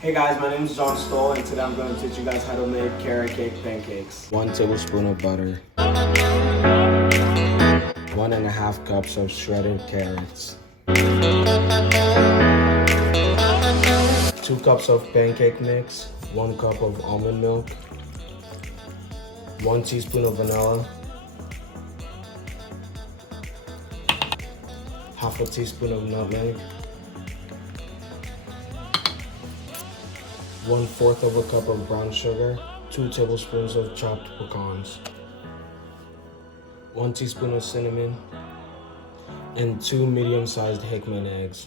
Hey guys, my name is John Stoll, and today I'm going to teach you guys how to make carrot cake pancakes. 1 tablespoon of butter, 1.5 cups of shredded carrots, 2 cups of pancake mix, 1 cup of almond milk, 1 teaspoon of vanilla, half a teaspoon of nutmeg, 1/4 of a cup of brown sugar, 2 tablespoons of chopped pecans, 1 teaspoon of cinnamon, and 2 medium-sized Hickman eggs.